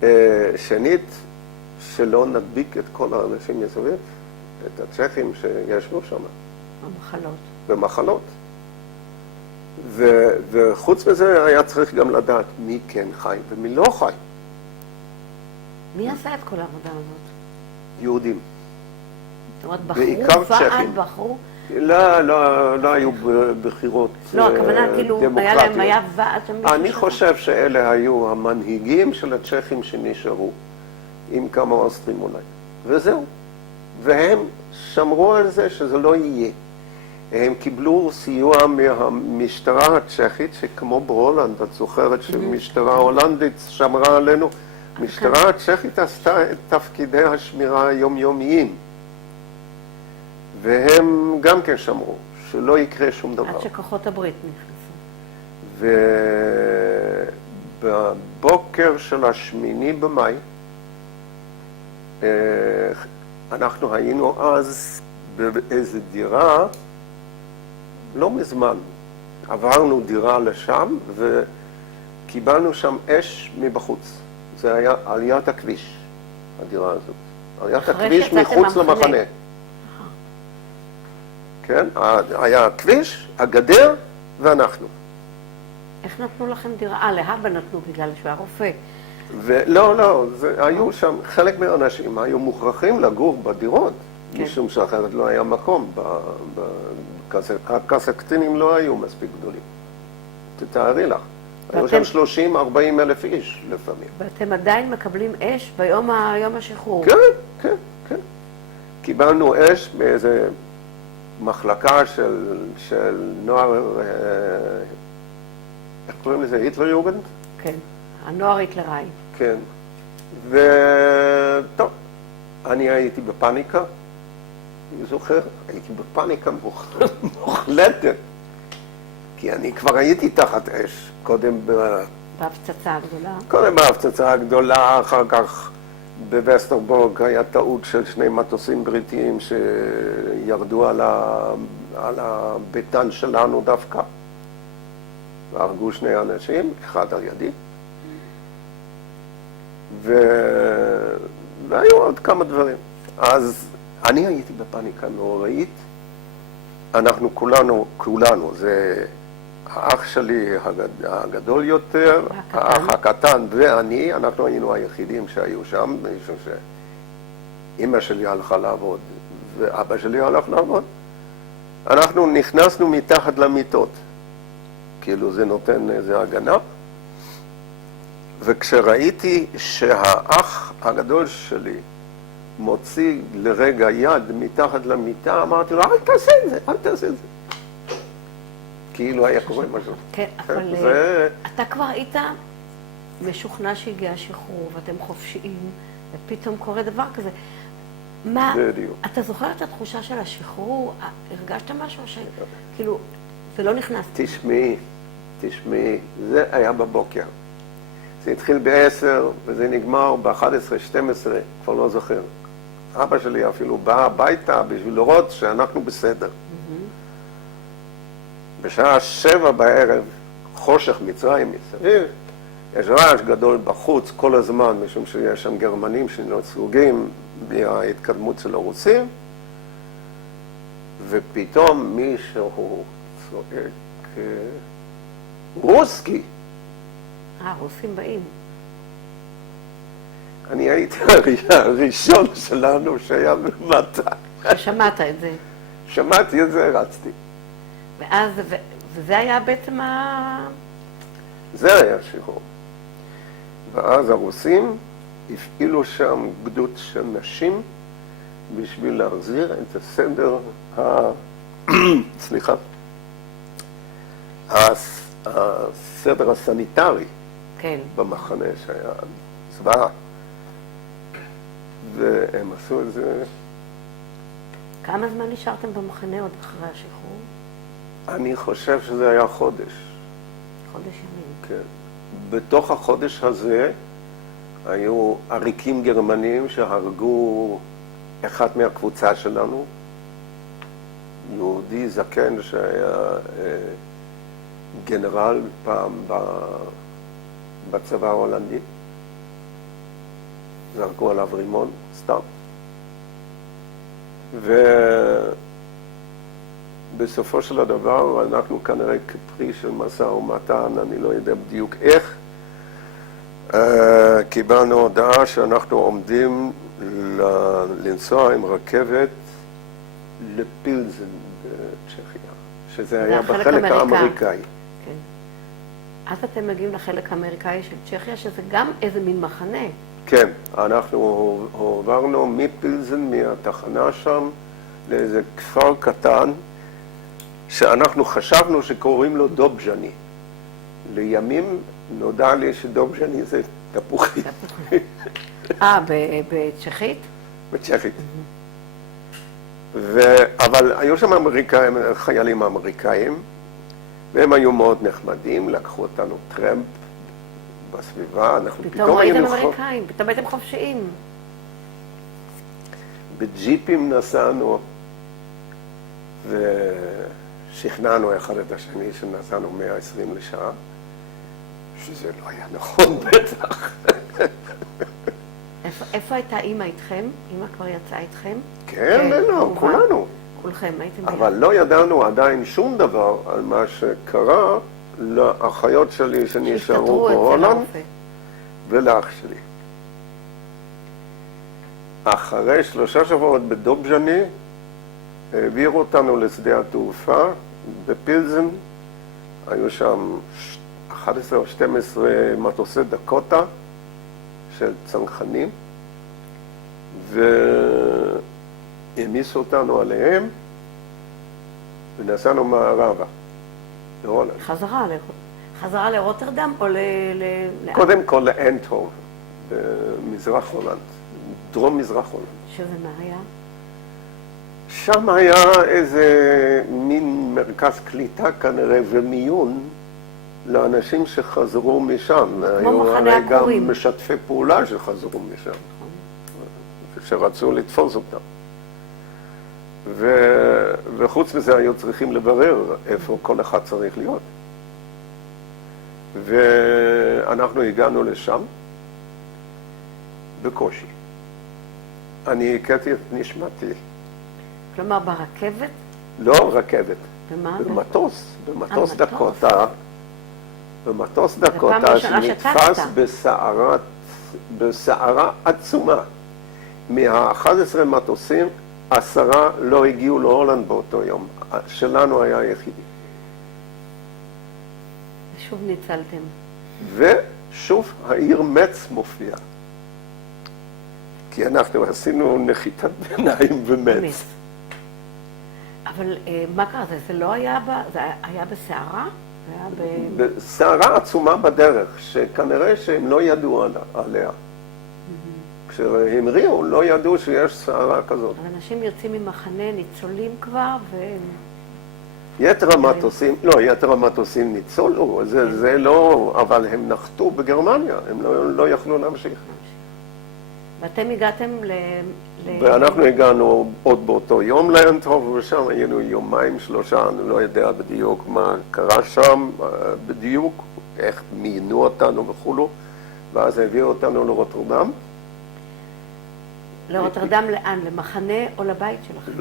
ושנית, שלא נדביק את כל האנשים מסביב, את הצ'כים שישבו שם. במחלות. במחלות. וחוץ מזה היה צריך גם לדעת מי כן חי ומי לא חי. מי עשה את כל העבודה הזאת? יהודים. זאת אומרת, בעיקר צ'כים. בחרו? לא היו בחירות לא, הכוונה כאילו, היה ועד שם מישהו. אני חושב שאלה היו המנהיגים של הצ'כים שנשארו, עם כמה אוסטרים אולי. וזהו. והם שמרו על זה שזה לא יהיה. הם קיבלו סיוע מהמשטרה הצ'כית, שכמו בהולנד, את זוכרת שמשטרה הולנדית שמרה עלינו, משטרה הצ'כית עשתה את תפקידי השמירה היומיומיים. והם גם כן שמרו, שלא יקרה שום דבר. עד שכוחות הברית נכנסו. ובבוקר של 8 במאי, אנחנו היינו אז באיזו דירה, לא מזמן, עברנו דירה לשם וקיבלנו שם אש מבחוץ. זה היה עליית הכביש, הדירה הזאת. עליית הכביש מחוץ למחנה. כן, היה הכביש, הגדר ואנחנו. איך נתנו לכם דירה? להבא נתנו בגלל שהוא היה רופא. לא, היו שם, חלק מהאנשים היו מוכרחים לגור בדירות, משום שאחרת לא היה מקום. הקזקטינים לא היו מספיק גדולים. תתארי לך. היו שם 30-40 אלף איש לפעמים. ואתם עדיין מקבלים אש ביום השחרור. כן. קיבלנו אש באיזה מחלקה של נוער, איך קוראים לזה? היטלר יוגנד? כן, הנוער היטלראי. כן. וטוב, אני הייתי בפאניקה. אני זוכר, הייתי בפאניקה מוחלטת. כי אני כבר הייתי תחת אש, קודם בהפצצה הגדולה. קודם בהפצצה הגדולה, אחר כך בווסטרבורג היה טעות של 2 מטוסים בריטיים שירדו על הביתן שלנו דווקא. והרגו 2 אנשים, אחד על ידי. והיו עוד כמה דברים. אז אני הייתי בפאניקה נוראית. אנחנו כולנו, זה האח שלי הגדול יותר, האח הקטן ואני, אנחנו היינו היחידים שהיו שם, משום שאמא שלי הלכה לעבוד ואבא שלי הלך לעבוד. אנחנו נכנסנו מתחת למיטות. כאילו זה נותן איזו הגנה. וכשראיתי שהאח הגדול שלי מוציא לרגע יד מתחת למיטה, אמרתי לו, אל תעשה את זה, אל תעשה את זה. כאילו היה קורה משהו. כן, אבל אתה כבר היית משוכנע שהגיע השחרור, ואתם חופשיים, ופתאום קורה דבר כזה. מה, אתה זוכר את התחושה של השחרור? הרגשת משהו שכאילו, זה לא נכנס? תשמעי, זה היה בבוקר. זה התחיל ב-10 וזה נגמר ב-11, 12, כבר לא זוכר. אבא שלי אפילו בא הביתה בשביל לראות שאנחנו בסדר. בשעה 7 בערב, חושך מצרים מסביב, יש רעש גדול בחוץ כל הזמן, משום שיש שם גרמנים שנוצרוגים מההתקדמות של הרוסים, ופתאום מישהו צועק, רוסקי. רוסים באים. אני הייתי הראשון שלנו שהיה במטה. ששמעת את זה. שמעתי את זה, רצתי. וזה היה בעצם זה היה שחרור. ואז הרוסים הפעילו שם גדוד של נשים בשביל להחזיר את הסדר, סליחה, הסדר הסניטרי במחנה שהיה זוועה. והם עשו את זה. כמה זמן נשארתם במחנה עוד אחרי השחרור? אני חושב שזה היה חודש. חודש ימים. כן. בתוך החודש הזה היו עריקים גרמנים שהרגו אחד מהקבוצה שלנו, יהודי זקן שהיה גנרל פעם בצבא ההולנדי. זרקו עליו רימון, סתם. ובסופו של הדבר, אנחנו כנראה כפרי של משא ומתן, אני לא יודע בדיוק איך, קיבלנו הודעה שאנחנו עומדים לנסוע עם רכבת לפילזן בצ'כיה, שזה היה בחלק האמריקאי. כן. אז אתם מגיעים לחלק האמריקאי של צ'כיה, שזה גם איזה מין מחנה. כן, אנחנו עברנו מפילזן, מהתחנה שם, לאיזה כפר קטן, שאנחנו חשבנו שקוראים לו דובז'ני. לימים נודע לי שדובז'ני זה תפוחי. בצ'כית? בצ'כית. אבל היו שם אמריקאים, חיילים אמריקאים, והם היו מאוד נחמדים, לקחו אותנו טרמפ בסביבה, אנחנו פתאום הייתם אמריקאים, פתאום הייתם חופשיים. בג'יפים נסענו, ושכנענו אחד את השני שנסענו 120 לשעה, שזה לא היה נכון בטח. איפה הייתה אמא איתכם? אמא כבר יצאה איתכם? כן, לא, כולנו. כולכם, הייתם ביחד. אבל לא ידענו עדיין שום דבר על מה שקרה לאחיות שלי שנשארו בהולנד ולאח שלי. אחרי 3 שבועות בדובז'ני, העבירו אותנו לשדה התעופה בפילזן. היו שם 11 או 12 מטוסי דקוטה של צנחנים, והעמיסו אותנו עליהם, ונסענו מערבה, להולנד. חזרה לרוטרדם או קודם כל לאנטהורן, במזרח הולנד, דרום מזרח הולנד. שזה מה היה? שם היה איזה מין מרכז קליטה כנראה ומיון לאנשים שחזרו משם. כמו מחנה עקורים. היו גם משתפי פעולה שחזרו משם, שרצו לתפוס אותם. וחוץ מזה היו צריכים לברר איפה כל אחד צריך להיות. ואנחנו הגענו לשם בקושי. אני הכרתי את נשמתי. כלומר ברכבת? לא רכבת. במה? במטוס דקוטה. במטוס דקוטה שנתפס בסערה עצומה. מה-11 מטוסים 10 לא הגיעו להולנד באותו יום. שלנו היה היחידי. שוב ניצלתם. ושוב העיר מצ מופיעה. כי אנחנו עשינו נחיתת ביניים במץ. אבל מה קרה? זה לא היה, זה היה בסערה? בסערה עצומה בדרך, שכנראה שהם לא ידעו עליה. כשהמריאו, לא ידעו שיש סערה כזאת. אבל אנשים יוצאים ממחנה, ניצולים כבר, יתר המטוסים ניצולו, זה לא, אבל הם נחתו בגרמניה, הם לא יכלו להמשיך. ואתם הגעתם ואנחנו הגענו עוד באותו יום לאנטהוב, ושם היינו 2-3 ימים, אני לא יודע בדיוק מה קרה שם בדיוק, איך מיינו אותנו וכולו, ואז הביאו אותנו לרוטרדם. לרוטרדם לאן? למחנה או לבית שלכם?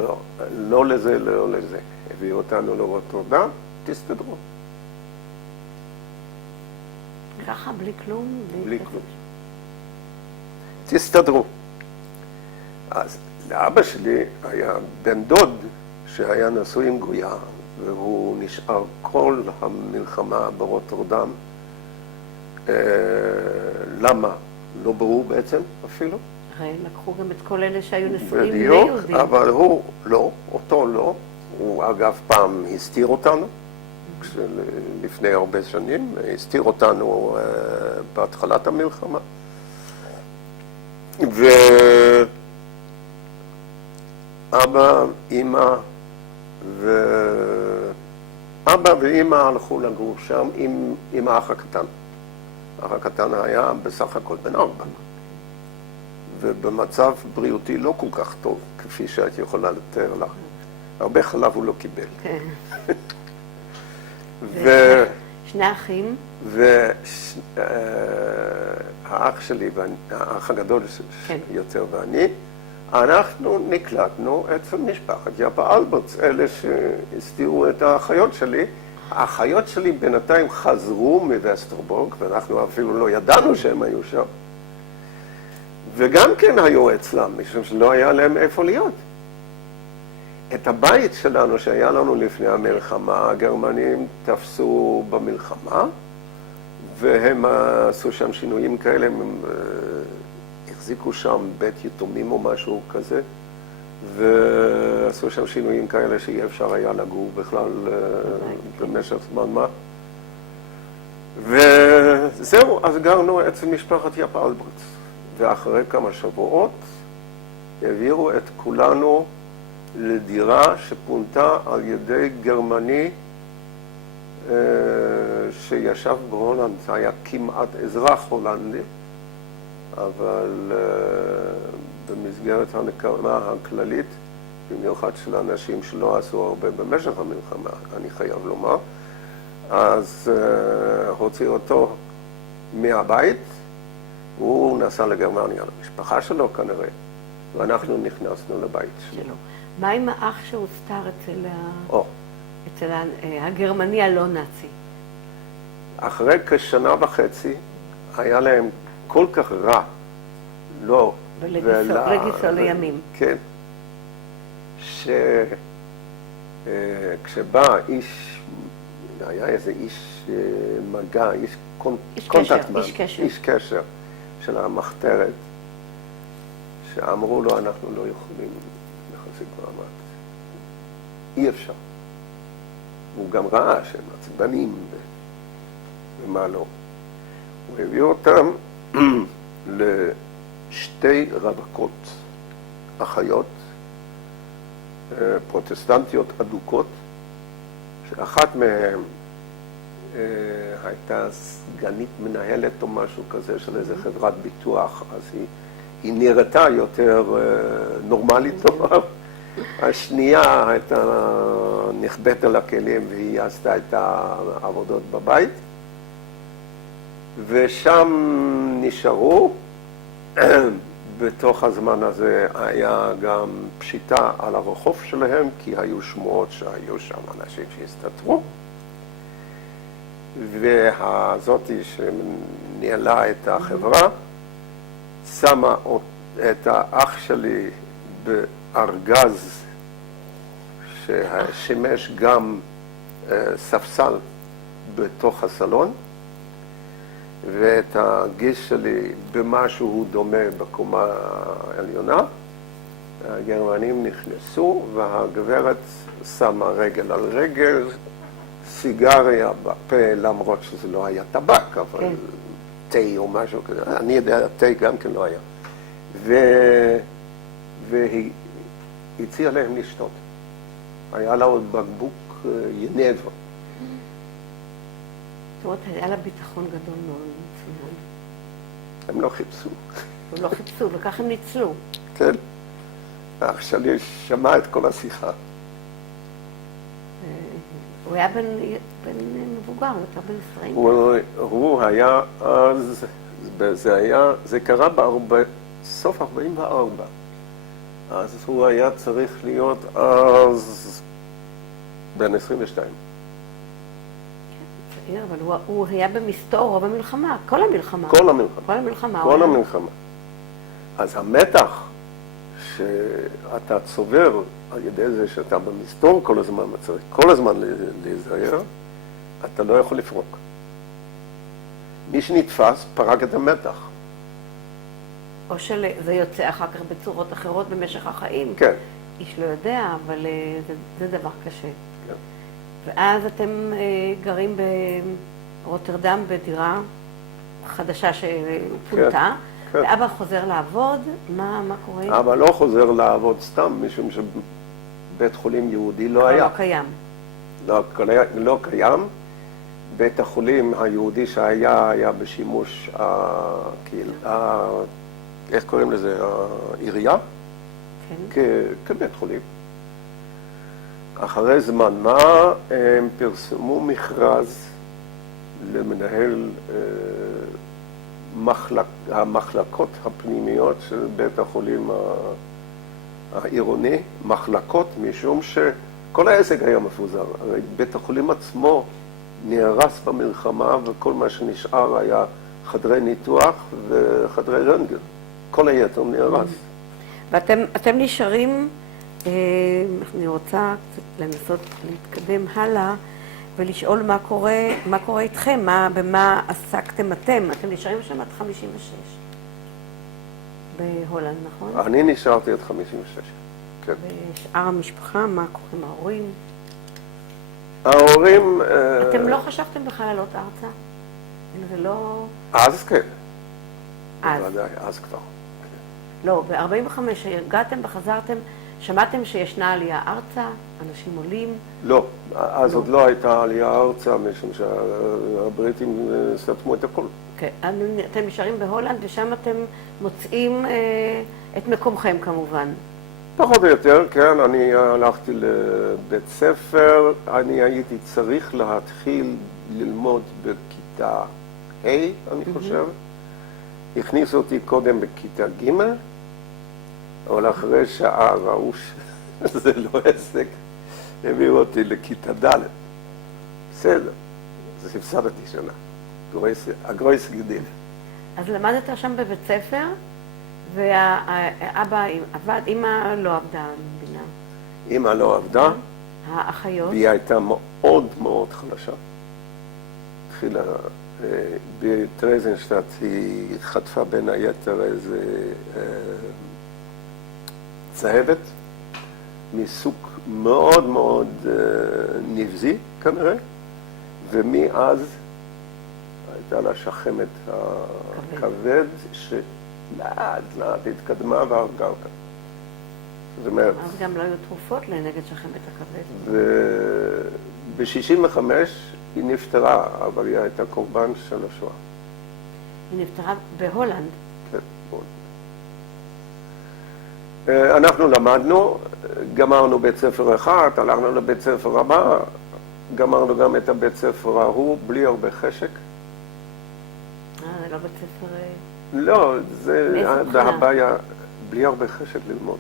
לא לזה, לא לזה. הביאו אותנו לרוטרדם, תסתדרו. ככה, בלי כלום? בלי כלום. תסתדרו. אז לאבא שלי היה בן דוד שהיה נשוי עם גויה, והוא נשאר כל המלחמה ברוטרדם. למה? לא ברור בעצם אפילו. הרי לקחו גם את כל אלה שהיו נשואים בדיוק, ליהודים. אבל הוא לא, אותו לא. הוא אגב פעם הסתיר אותנו, לפני הרבה שנים, הסתיר אותנו בהתחלת המלחמה. ואבא, אמא ואמא הלכו לגור שם עם האח הקטן. האח הקטן היה בסך הכל בן 4. ובמצב בריאותי לא כל כך טוב, כפי שאת יכולה לתאר לך. הרבה חלב הוא לא קיבל. כן. שני אחים? והאח שלי, האח הגדול יותר ואני, אנחנו נקלטנו אצל משפחת יפה אלברטס, אלה שהסתירו את האחיות שלי. האחיות שלי בינתיים חזרו מווסטרבורג, ואנחנו אפילו לא ידענו שהם היו שם. וגם כן היו אצלם, משום שלא היה להם איפה להיות. את הבית שלנו שהיה לנו לפני המלחמה, הגרמנים תפסו במלחמה, והם עשו שם שינויים כאלה, הם החזיקו שם בית יתומים או משהו כזה, ועשו שם שינויים כאלה שאי אפשר היה לגור בכלל במשך זמן מה. וזהו, אז גרנו אצל משפחת יפה אלברטס. ואחרי כמה שבועות העבירו את כולנו לדירה שפונתה על ידי גרמני שישב בהולנד, היה כמעט אזרח הולנדי, אבל במסגרת הנקמה הכללית, במיוחד של אנשים שלא עשו הרבה במשך המלחמה, אני חייב לומר, אז הוציאו אותו מהבית, הוא נסע לגרמניה, למשפחה שלו כנראה, ואנחנו נכנסנו לבית שלו. מה עם האח שהוסתר אצל הגרמני הלא נאצי? אחרי כשנה וחצי היה להם כל כך רע, לא... ולגיסו לימים. כן. כשבא איש, היה איזה איש מגע, איש קונטקטמן, איש קשר של המחתרת, שאמרו לו, אנחנו לא יכולים להחזיק מעמד. אי אפשר. הוא גם ראה שהם עצבנים ומה לא. הוא הביא אותם לשתי רווקות אחיות, פרוטסטנטיות אדוקות, שאחת מהן הייתה סגנית מנהלת או משהו כזה של איזה חברת ביטוח, אז היא נראתה יותר נורמלית טובה. השנייה הייתה נכבדת על הכלים והיא עשתה את העבודות בבית. ושם נשארו. בתוך הזמן הזה היה גם פשיטה על הרחוב שלהם, כי היו שמועות שהיו שם אנשים שהסתתרו. והזאתי שניהלה את החברה, שמה את האח שלי ארגז ששימש גם ספסל בתוך הסלון, ואת הגיס שלי במשהו דומה בקומה העליונה. הגרמנים נכנסו והגברת שמה רגל על רגל, סיגריה בפה, למרות שזה לא היה טבק, אבל כן. תה או משהו כזה. אני יודע, תה גם כן לא היה. והיא הציעה להם לשתות. היה לה עוד בקבוק ינברה. זאת אומרת, היה לה ביטחון גדול מאוד מצוין. הם לא חיפשו. הם לא חיפשו, וכך הם ניצלו. כן. אח שלי שמע את כל השיחה. הוא היה בן מבוגר, יותר בן 20. הוא היה אז, זה קרה בסוף 44. אז הוא היה צריך להיות אז בן 22. צעיר, אבל הוא היה במסתור רוב המלחמה, כל המלחמה. כל המלחמה. כל המלחמה. כל המלחמה. אז המתח שאתה צובר על ידי זה שאתה במסתור כל הזמן, צריך כל הזמן להיזהר, אתה לא יכול לפרוק. מי שנתפס פרק את המתח. או שזה יוצא אחר כך בצורות אחרות במשך החיים. כן. איש לא יודע, אבל זה דבר קשה. כן. ואז אתם גרים ברוטרדם בדירה חדשה שפונתה, כן. ואבא חוזר לעבוד, מה קורה? אבא לא חוזר לעבוד סתם, משום שבית חולים יהודי לא היה. לא קיים. לא קיים. בית החולים היהודי שהיה, היה בשימוש איך קוראים לזה? העירייה? כן. כבית חולים. אחרי זמן מה הם פרסמו מכרז למנהל המחלקות הפנימיות של בית החולים העירוני, מחלקות, משום שכל העסק היה מפוזר. הרי בית החולים עצמו נהרס במלחמה, וכל מה שנשאר היה חדרי ניתוח וחדרי רנטגן. כל היתר נהרס. ואתם נשארים, אני רוצה קצת לנסות להתקדם הלאה, ולשאול מה קורה איתכם, במה עסקתם אתם. אתם נשארים שם עד 56. בהולנד, נכון? אני נשארתי עד 56. כן. ושאר המשפחה, מה קורה עם ההורים? ההורים... אתם לא חשבתם בכלל לעלות ארצה? זה לא... אז כן. אז. בוודאי, אז כבר. לא, ב-45 הגעתם וחזרתם, שמעתם שישנה עלייה ארצה, אנשים עולים? לא, אז עוד לא הייתה עלייה ארצה, משום שהבריטים סתמו את הכל. כן, אתם נשארים בהולנד ושם אתם מוצאים את מקומכם כמובן. פחות או יותר, כן, אני הלכתי לבית ספר, אני הייתי צריך להתחיל ללמוד בכיתה ה', אני חושב. הכניסו אותי קודם בכיתה ג', אבל אחרי שעה ראו שזה לא עסק, הביאו אותי לכיתה ד'. בסדר, אז הפסדתי שנה. הגרויס גדיל. אז למדת שם בבית ספר, והאבא עבד, אמא לא עבדה, אני מבינה. אמא לא עבדה. האחיות? והיא הייתה מאוד מאוד חלשה. התחילה, בטרזנשטט היא חטפה בין היתר איזה צהבת מסוג מאוד מאוד נבזי כנראה, ומאז הייתה לה שחמת הכבד שלאט לאט התקדמה והרגה אותה. זאת אומרת... אז גם לא היו תרופות לנגד שחמת הכבד. וב-65 היא נפטרה, אבל היא הייתה קורבן של השואה. היא נפטרה בהולנד? כן, בהולנד. אנחנו למדנו, גמרנו בית ספר אחד, הלכנו לבית ספר הבא, גמרנו גם את הבית ספר ההוא בלי הרבה חשק. זה לא בית ספר... לא, זה הבעיה, בלי הרבה חשק ללמוד.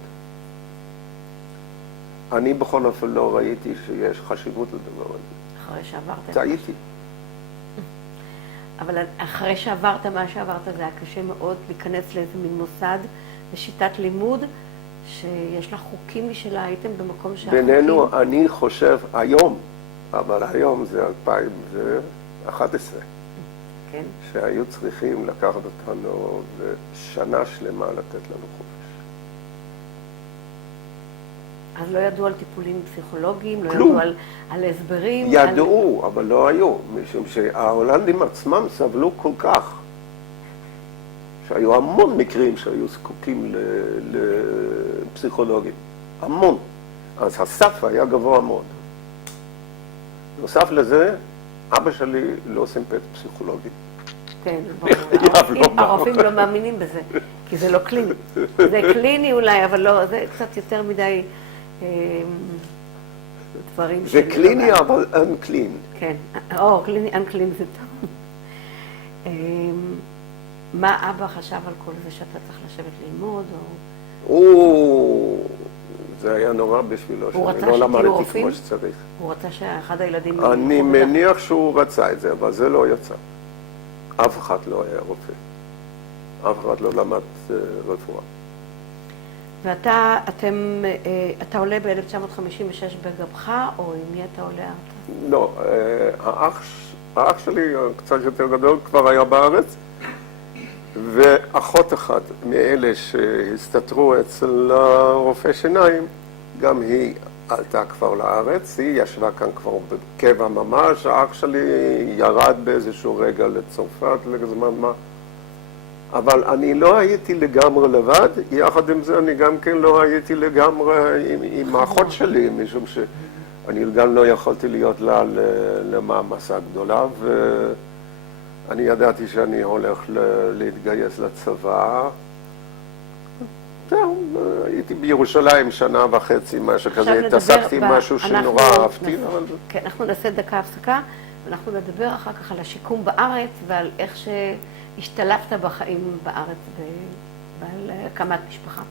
אני בכל אופן לא ראיתי שיש חשיבות לדבר הזה. אחרי שעברת... טעיתי. אבל אחרי שעברת מה שעברת, זה היה קשה מאוד להיכנס לאיזה מין מוסד, לשיטת לימוד, שיש לה חוקים משלה, הייתם במקום שהחוקים... בינינו, אני חושב היום, אבל היום זה 2011, כן. שהיו צריכים לקחת אותנו ושנה שלמה לתת לנו חופש. אז לא ידעו על טיפולים פסיכולוגיים, לא כלום. ידעו על הסברים? ידעו, אבל לא היו, משום שההולנדים עצמם סבלו כל כך, שהיו המון מקרים שהיו זקוקים לפסיכולוגים. המון. אז הסף היה גבוה מאוד. נוסף לזה, אבא שלי לא סימפט פסיכולוגים. כן, ברור. הרופאים לא מאמינים בזה, כי זה לא קליני. זה קליני אולי, אבל לא, זה קצת יותר מדי דברים זה קליני, אבל אנקלין. כן, קליני, אנקלין זה טוב. מה אבא חשב על כל זה שאתה צריך לשבת ללמוד, או... זה היה נורא בשבילו, הוא שאני לא למדתי כמו שצריך. הוא רצה שאחד הילדים... אני מניח שהוא רצה את זה, אבל זה לא יצא. אף אחד לא היה רופא. אף אחד לא למד רפואה. ואתה, אתה עולה ב-1956 בגבך, או עם מי אתה עולה? לא, האח שלי, קצת יותר גדול, כבר היה בארץ, ואחות אחת מאלה שהסתתרו אצל רופא שיניים, גם היא עלתה כבר לארץ, היא ישבה כאן כבר בקבע ממש, האח שלי ירד באיזשהו רגע לצרפת לזמן מה. אבל אני לא הייתי לגמרי לבד, יחד עם זה אני גם כן לא הייתי לגמרי עם האחות שלי, משום שאני גם לא יכולתי להיות לה למעמסה גדולה, ואני ידעתי שאני הולך להתגייס לצבא. זהו, הייתי בירושלים שנה וחצי, משהו כזה, התעסקתי עם משהו שנורא אהבתי. כן, אנחנו נעשה דקה הפסקה, ואנחנו נדבר אחר כך על השיקום בארץ ועל איך שהשתלבת בחיים בארץ ועל הקמת משפחה.